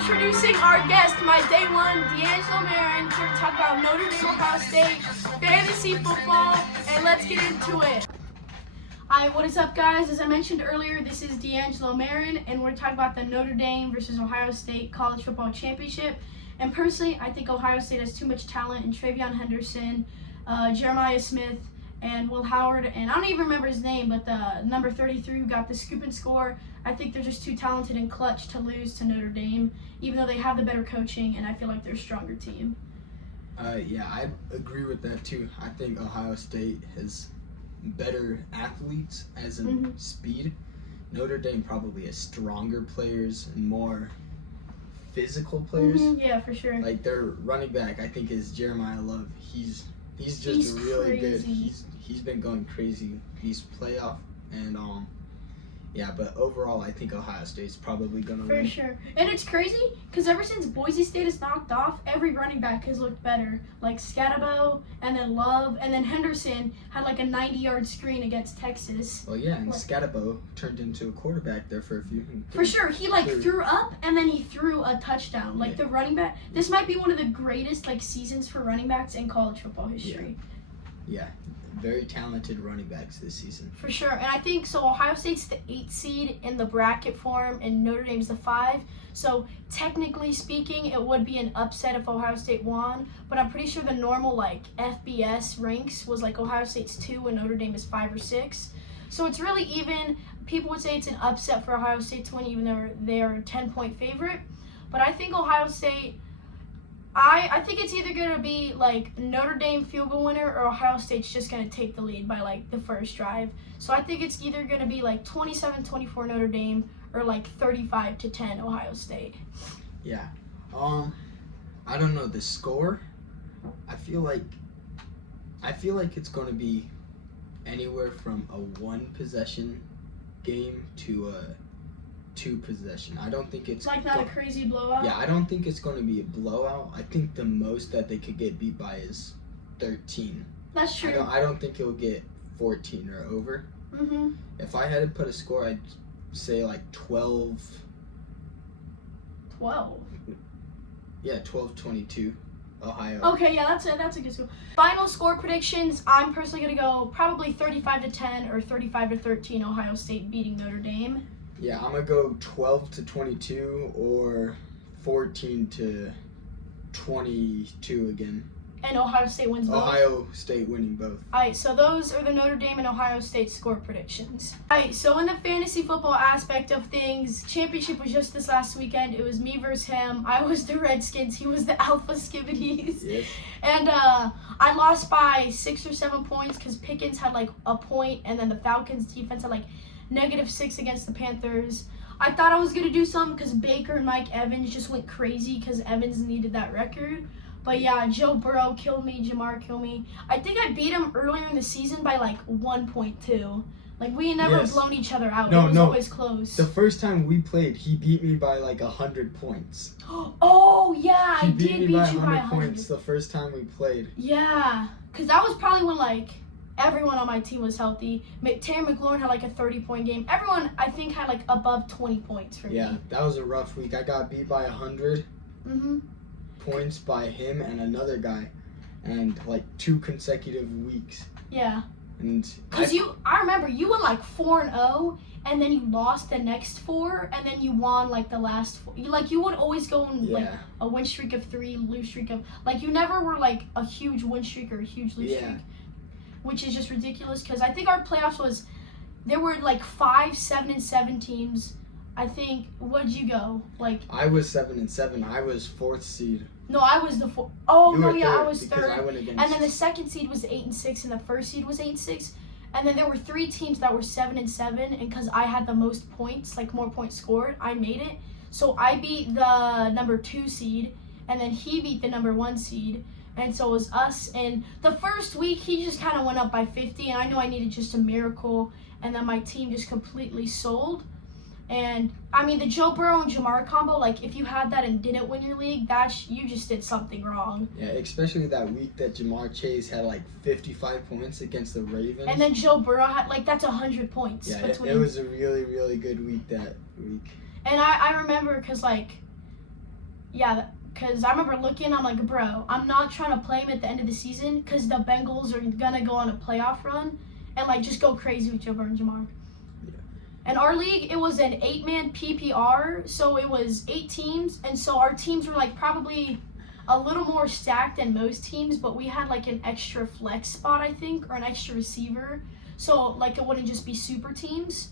introducing our guest, my day one, Lamby. We're going to talk about Notre Dame, Ohio State, fantasy football, and let's get into it. Hi, what is up, guys? As I mentioned earlier, this is Lamby, and we're going to talk about the Notre Dame versus Ohio State College Football Championship. And personally, I think Ohio State has too much talent in Travion Henderson, Jeremiah Smith, and Will Howard, and I don't even remember his name, but the number 33 who got the scoop and score. I think they're just too talented and clutch to lose to Notre Dame, even though they have the better coaching, and I feel like they're a stronger team. Yeah, I agree with that too. I think Ohio State has better athletes as in speed. Notre Dame probably has stronger players and more physical players. Yeah, for sure. Like their running back, I think, is Jeremiah Love. He's just really good. He's been going crazy these playoff and yeah, but overall I think Ohio State's probably gonna win. For sure. And it's crazy because ever since Boise State is knocked off, every running back has looked better. Like Scatabo and then Love and then Henderson had like a 90-yard screen against Texas. Well, yeah, and Scatabo turned into a quarterback there for a few. For sure. He threw up and then he threw a touchdown. Like the running back, this might be one of the greatest seasons for running backs in college football history. Yeah. Very talented running backs this season. For sure. And I think so Ohio State's the 8th seed in the bracket form and Notre Dame's the 5. So technically speaking, it would be an upset if Ohio State won, but I'm pretty sure the normal FBS ranks was Ohio State's 2 and Notre Dame is 5 or 6. So it's really even. People would say it's an upset for Ohio State to win even though they are a 10-point favorite. But I think Ohio State, I think it's either going to be Notre Dame field goal winner or Ohio State's just going to take the lead by the first drive. So I think it's either going to be 27-24 Notre Dame or 35-10 Ohio State. Yeah. I don't know the score. I feel like it's going to be anywhere from a 1-possession game to a 2-possession. I don't think it's not a crazy blowout. Yeah, I don't think it's going to be a blowout. I think the most that they could get beat by is 13. That's true. I don't think it'll get 14 or over. If I had to put a score, I'd say 12. 12. Yeah, 12-22. Ohio. Okay, yeah, that's a good score. Final score predictions. I'm personally gonna go probably 35-10 or 35-13. Ohio State beating Notre Dame. Yeah, I'm going to go 12-22 or 14-22 again. And Ohio State wins both? Ohio State winning both. Alright, so those are the Notre Dame and Ohio State score predictions. Alright, so in the fantasy football aspect of things, championship was just this last weekend. It was me versus him. I was the Redskins. He was the Alpha Skibbities. Yes. And I lost by 6 or 7 points because Pickens had a point, and then the Falcons defense had -6 against the Panthers. I thought I was going to do something because Baker and Mike Evans just went crazy because Evans needed that record. But yeah, Joe Burrow killed me, Jamar killed me. I think I beat him earlier in the season by 1.2. We had never blown each other out. It was always close. The first time we played, he beat me by 100 points. Oh, yeah, I did beat you by 100 points the first time we played. Yeah, because that was probably when everyone on my team was healthy. Terry McLaurin had a 30-point game. Everyone, I think, had above 20 points for me. Yeah, that was a rough week. I got beat by 100 points by him and another guy, and 2 consecutive weeks. Yeah. And because I remember you went 4-0, and then you lost the next 4, and then you won the last 4. You would always go on a win streak of 3, lose streak of you never were a huge win streak or a huge lose streak. Which is just ridiculous because I think our playoffs there were 5 7-7 teams. I think, what did you go? I was 7-7. I was 4th seed. No, I was the 4th. Oh, no, yeah, I was 3rd. I went against. And then the 2nd seed was 8-6 and the 1st seed was 8-6. And then there were 3 teams that were 7-7, and because I had the most points, more points scored, I made it. So I beat the number 2 seed, and then he beat the number 1 seed. And so it was us. And the first week, he just kind of went up by 50. And I knew I needed just a miracle. And then my team just completely sold. And, I mean, the Joe Burrow and Jamar combo, if you had that and didn't win your league, you just did something wrong. Yeah, especially that week that Jamar Chase had, 55 points against the Ravens. And then Joe Burrow had, that's 100 points. Yeah, it was a really, really good week that week. And I remember because, Yeah, because I remember looking, I'm like, bro, I'm not trying to play him at the end of the season because the Bengals are going to go on a playoff run and, like, just go crazy with Joe Burrow and Jamar. Yeah. In our league, it was an 8-man PPR, so it was 8 teams, and so our teams were, like, probably a little more stacked than most teams, but we had, like, an extra flex spot, I think, or an extra receiver, so, like, it wouldn't just be super teams.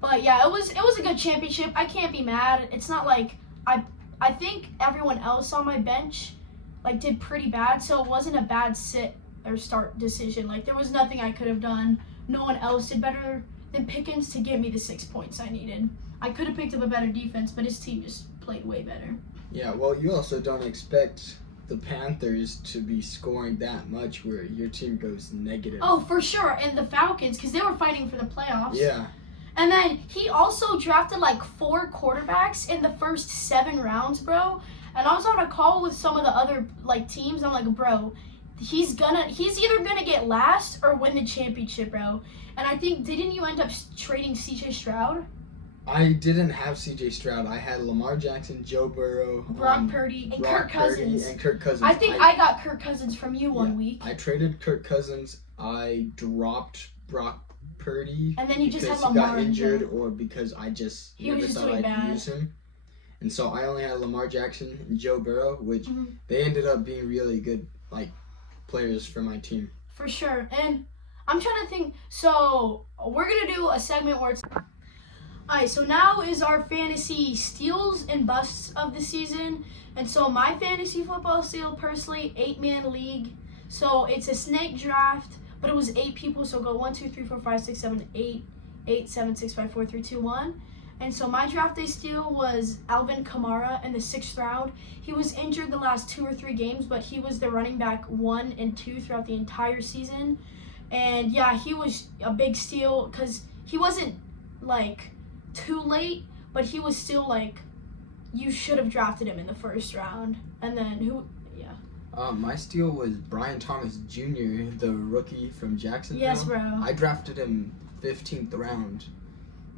But, yeah, it was a good championship. I can't be mad. It's not like I think everyone else on my bench, like, did pretty bad, so it wasn't a bad sit or start decision. Like, there was nothing I could have done. No one else did better than Pickens to give me the 6 points I needed. I could have picked up a better defense, but his team just played way better. Yeah, well, you also don't expect the Panthers to be scoring that much where your team goes negative. Oh, for sure, and the Falcons, because they were fighting for the playoffs. Yeah. And then he also drafted like 4 quarterbacks in the first 7 rounds, bro. And I was on a call with some of the other like teams. I'm like, bro, he's either gonna get last or win the championship, bro. And I think, didn't you end up trading CJ Stroud? I didn't have CJ Stroud. I had Lamar Jackson, Joe Burrow, Brock Purdy, and Kirk Cousins. And Kirk Cousins. I think I got Kirk Cousins from you one week. I traded Kirk Cousins. I dropped Brock Purdy, and then you just had because Lamar he got injured, and or because I just he never was just thought doing I'd bad. use him. And so I only had Lamar Jackson and Joe Burrow, which they ended up being really good like players for my team. For sure. And I'm trying to think. So we're gonna do a segment where it's. Alright, so now is our fantasy steals and busts of the season. And so my fantasy football steal, personally, 8-man league. So it's a snake draft, but it was 8 people, so go 1, 2, 3, 4, 5, 6, 7, 8, 8, 7, 6, 5, 4, 3, 2, 1. And so my draft day steal was Alvin Kamara in the 6th round. He was injured the last 2 or 3 games, but he was the running back 1 and 2 throughout the entire season. And yeah, he was a big steal because he wasn't like too late, but he was still like, you should have drafted him in the 1st round. And then my steal was Brian Thomas Jr., the rookie from Jacksonville. Yes, bro. I drafted him 15th round,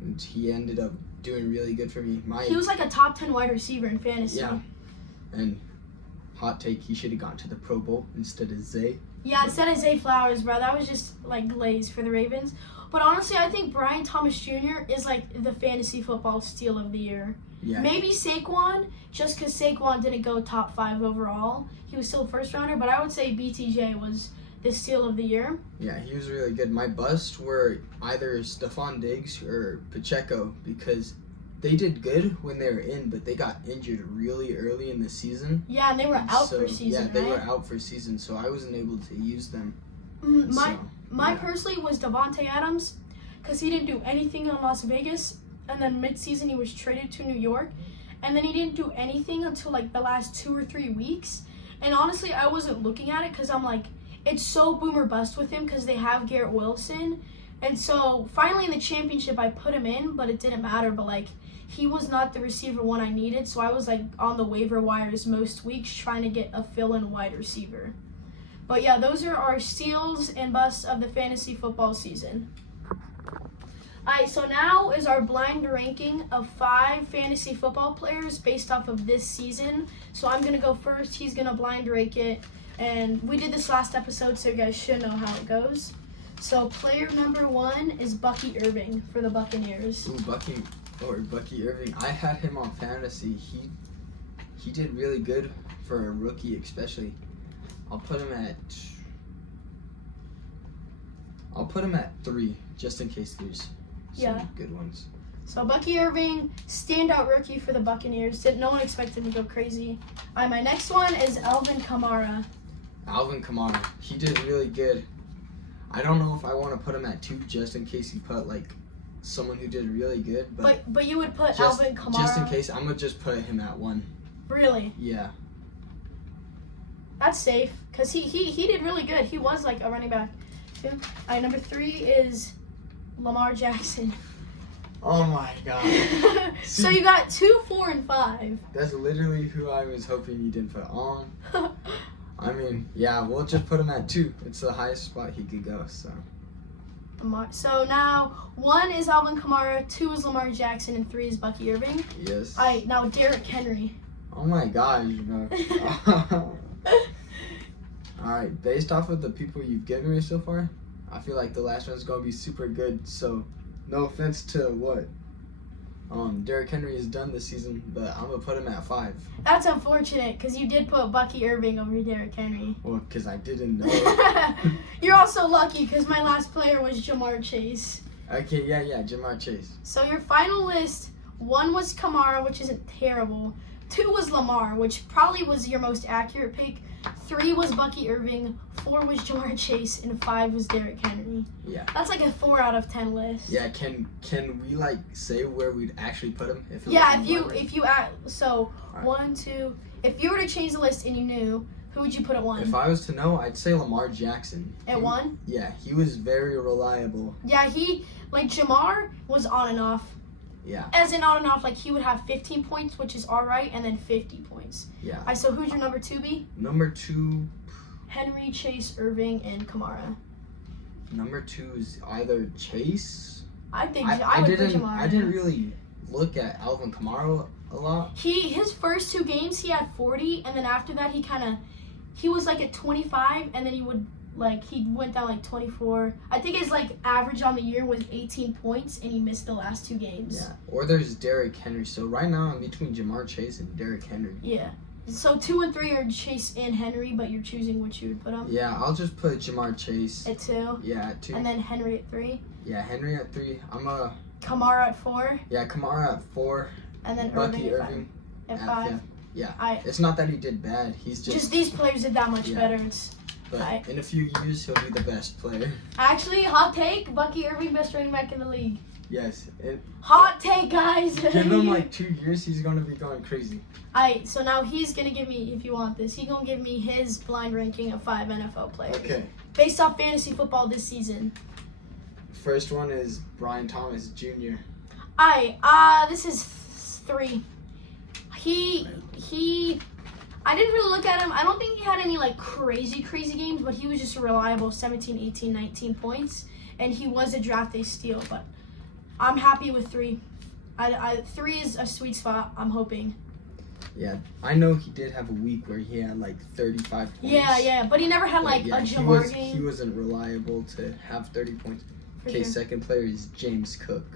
and he ended up doing really good for me. He was like a top 10 wide receiver in fantasy. Yeah, and hot take, he should have gone to the Pro Bowl instead of Zay. Yeah, instead of Zay Flowers, bro. That was just like glaze for the Ravens. But honestly, I think Brian Thomas Jr. is like the fantasy football steal of the year. Yeah. Maybe Saquon, just because Saquon didn't go top 5 overall. He was still a 1st rounder, but I would say BTJ was the steal of the year. Yeah, he was really good. My busts were either Stephon Diggs or Pacheco because they did good when they were in, but they got injured really early in the season. Yeah, and they were out for season, yeah, they right? were out for season, so I wasn't able to use them. My personally was Devontae Adams because he didn't do anything in Las Vegas, and then mid-season he was traded to New York, and then he didn't do anything until like the last 2 or 3 weeks. And honestly, I wasn't looking at it because I'm like, it's so boom or bust with him because they have Garrett Wilson. And so finally in the championship I put him in, but it didn't matter. But like, he was not the receiver one I needed, so I was like on the waiver wires most weeks trying to get a fill-in wide receiver. But yeah, those are our steals and busts of the fantasy football season. Alright, so now is our blind ranking of 5 fantasy football players based off of this season. So I'm going to go first. He's going to blind rank it. And we did this last episode, so you guys should know how it goes. So player number 1 is Bucky Irving for the Buccaneers. Ooh, Bucky Irving. I had him on fantasy. He did really good for a rookie, especially. I'll put him at 3, just in case there's some good ones. So Bucky Irving, standout rookie for the Buccaneers. No one expected him to go crazy. Alright, my next one is Alvin Kamara. Alvin Kamara. He did really good. I don't know if I want to put him at 2, just in case he put like someone who did really good. But you would put Alvin Kamara. Just in case, I'm gonna just put him at 1. Really? Yeah. That's safe, because he did really good. He was like a running back too. Alright, number 3 is Lamar Jackson. Oh my god. So you got 2, 4, and 5. That's literally who I was hoping you didn't put on. I mean, yeah, we'll just put him at 2. It's the highest spot he could go, so. So now 1 is Alvin Kamara, 2 is Lamar Jackson, and 3 is Bucky Irving. Yes. Alright, now Derrick Henry. Oh my gosh, bro. Alright, based off of the people you've given me so far, I feel like the last one's gonna be super good. So, no offense to what Derrick Henry has done this season, but I'm gonna put him at 5. That's unfortunate because you did put Bucky Irving over Derrick Henry. Well, because I didn't know. You're also lucky because my last player was Jamar Chase. Okay, yeah, Jamar Chase. So your final list, 1 was Kamara, which isn't terrible. 2 was Lamar, which probably was your most accurate pick. 3 was Bucky Irving. 4 was Jamar Chase, and 5 was Derrick Henry. Yeah. That's like a 4 out of 10 list. Yeah, can we like say where we'd actually put him? If you add, so Right. 1, 2. If you were to change the list and you knew, who would you put at 1? If I was to know, I'd say Lamar Jackson. At 1? Yeah, he was very reliable. Yeah, Jamar was on and off. Yeah. As in on and off, like he would have 15 points, which is alright, and then 50 points. Yeah. So who's your number 2 be? Number 2. Henry, Chase, Irving, and Kamara. Number 2 is either Chase. I think I would put Jamar. I didn't really look at Alvin Kamara a lot. His first 2 games he had 40, and then after that he was like at 25, and then he went down like 24. I think his like average on the year was 18 points, and he missed the last 2 games. Yeah. Or there's Derrick Henry. So right now I'm between Jamar Chase and Derrick Henry. Yeah. So 2 and 3 are Chase and Henry, but you're choosing which you would put him. Yeah, I'll just put Jamar Chase At 2. Yeah, at 2. And then Henry at 3. Yeah, Henry at 3. Kamara at 4. Yeah, Kamara at 4. And then Bucky Irving at 5. Yeah. It's not that he did bad. He's just these players did that much better. But in a few years, he'll be the best player. Actually, hot take: Bucky Irving, best running back in the league. Yes. Hot take, guys. Give him like 2 years, he's gonna be going crazy. Alright, so now he's gonna give me, if you want this, he's gonna give me his blind ranking of 5 NFL players. Okay. Based off fantasy football this season. First one is Brian Thomas Jr. This is 3. I didn't really look at him. I don't think he had any like crazy games, but he was just a reliable 17, 18, 19 points. And he was a draft day steal, but I'm happy with 3. 3 is a sweet spot, I'm hoping. Yeah, I know he did have a week where he had like 35 points. Yeah, but he never had like a Jamar game. He wasn't reliable to have 30 points. Okay, sure. Second player is James Cook.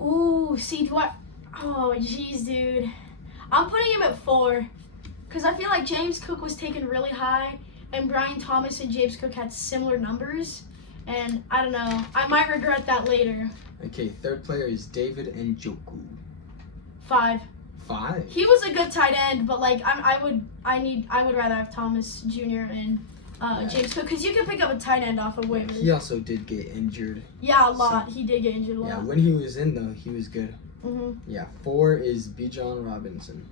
Ooh, see, oh, jeez, dude. I'm putting him at 4. Because I feel like James Cook was taken really high, and Brian Thomas and James Cook had similar numbers. And I don't know. I might regret that later. Okay, third player is David Njoku. 5. 5? He was a good tight end, but like I would rather have Thomas Jr. and James Cook, because you can pick up a tight end off of waivers. He also did get injured. Yeah, a lot. He did get injured a lot. Yeah, when he was in though, he was good. Mhm. Yeah, 4 is Bijan Robinson.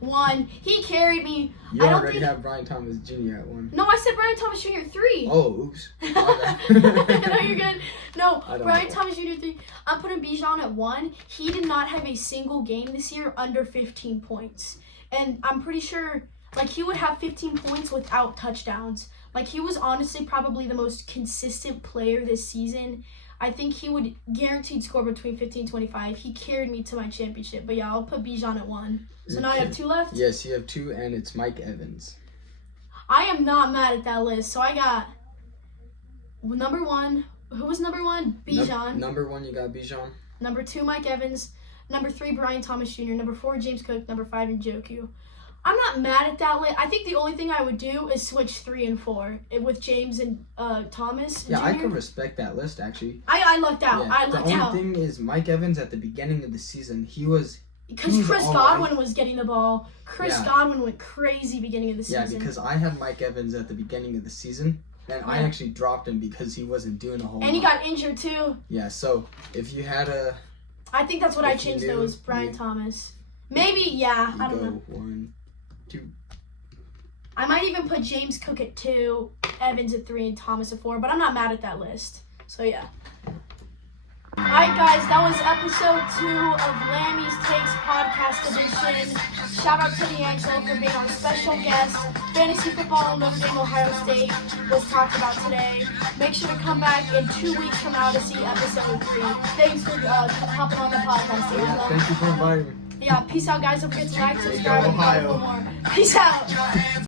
1. He carried me. You already have Brian Thomas Jr. at 1. No, I said Brian Thomas Jr. at 3. Oh, oops. No, you're good. No, Brian know. Thomas Jr. 3. I'm putting Bijan at 1. He did not have a single game this year under 15 points. And I'm pretty sure, like, he would have 15 points without touchdowns. Like, he was honestly probably the most consistent player this season. I think he would guaranteed score between 15 and 25. He carried me to my championship. But yeah, I'll put Bijan at 1. So now I have 2 left? Yes, you have 2, and it's Mike Evans. I am not mad at that list. So I got number 1. Who was number 1? Bijan. Number 1, you got Bijan. Number 2, Mike Evans. Number 3, Brian Thomas Jr. Number 4, James Cook. Number 5, Njoku. I'm not mad at that list. I think the only thing I would do is switch 3 and 4 with James and Thomas. Yeah, Jr. I could respect that list, actually. I lucked out. Yeah, I lucked out. The only thing is Mike Evans at the beginning of the season, because Chris Godwin was getting the ball. Godwin went crazy beginning of the season. Yeah, because I had Mike Evans at the beginning of the season, and I actually dropped him because he wasn't doing a whole lot. And he got injured too. Yeah, so if you had I think that's what I changed though, was Brian Thomas. Maybe, yeah. I don't know. 1, 2. I might even put James Cook at 2, Evans at 3, and Thomas at 4, but I'm not mad at that list. So yeah. Alright guys, that was episode 2 of Lammy's Takes Podcast Edition. Shout out to D'Angelo for being our special guest. Fantasy football in Notre Dame, Ohio State was talked about today. Make sure to come back in 2 weeks from now to see episode 3. Thanks for hopping on the podcast. Yeah, thank you for inviting me. Yeah, peace out, guys. Don't forget to like, subscribe, and follow for more. Peace out.